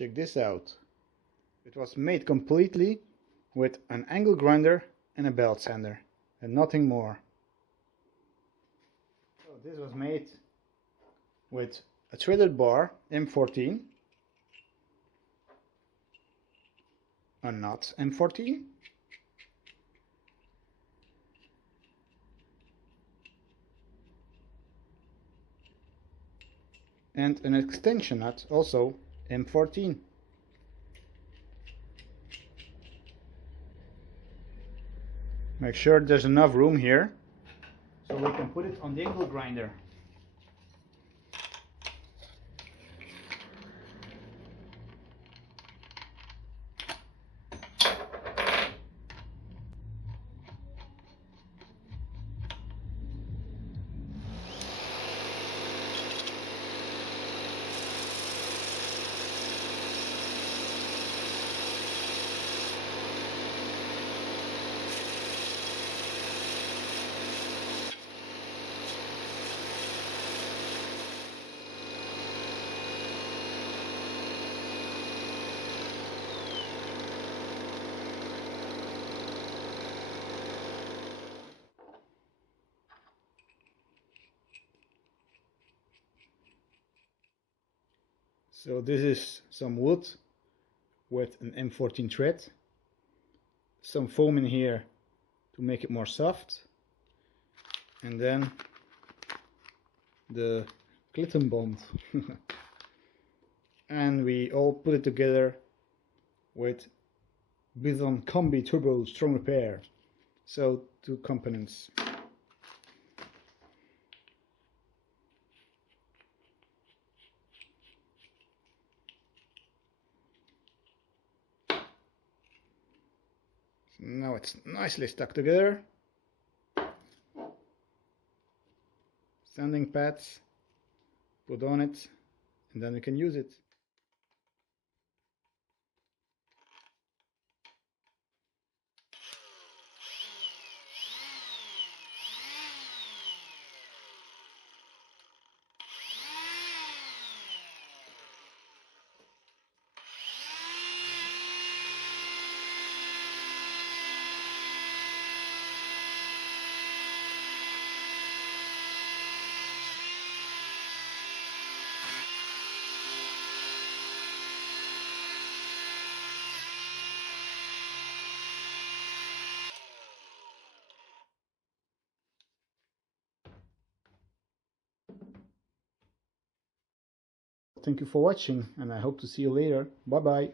Check this out. It was made completely with an angle grinder and a belt sander and nothing more. So this was made with a threaded bar M14, a nut M14, and an extension nut also M14. Make sure there's enough room here so we can put it on the angle grinder. So this is some wood with an M14 thread, some foam in here to make it more soft, and then the gluten bond. And we all put it together with Bison Combi Turbo Strong Repair. So 2 components. Now it's nicely stuck together. Sanding pads, put on it, and then we can use it. Thank you for watching, and I hope to see you later. Bye bye.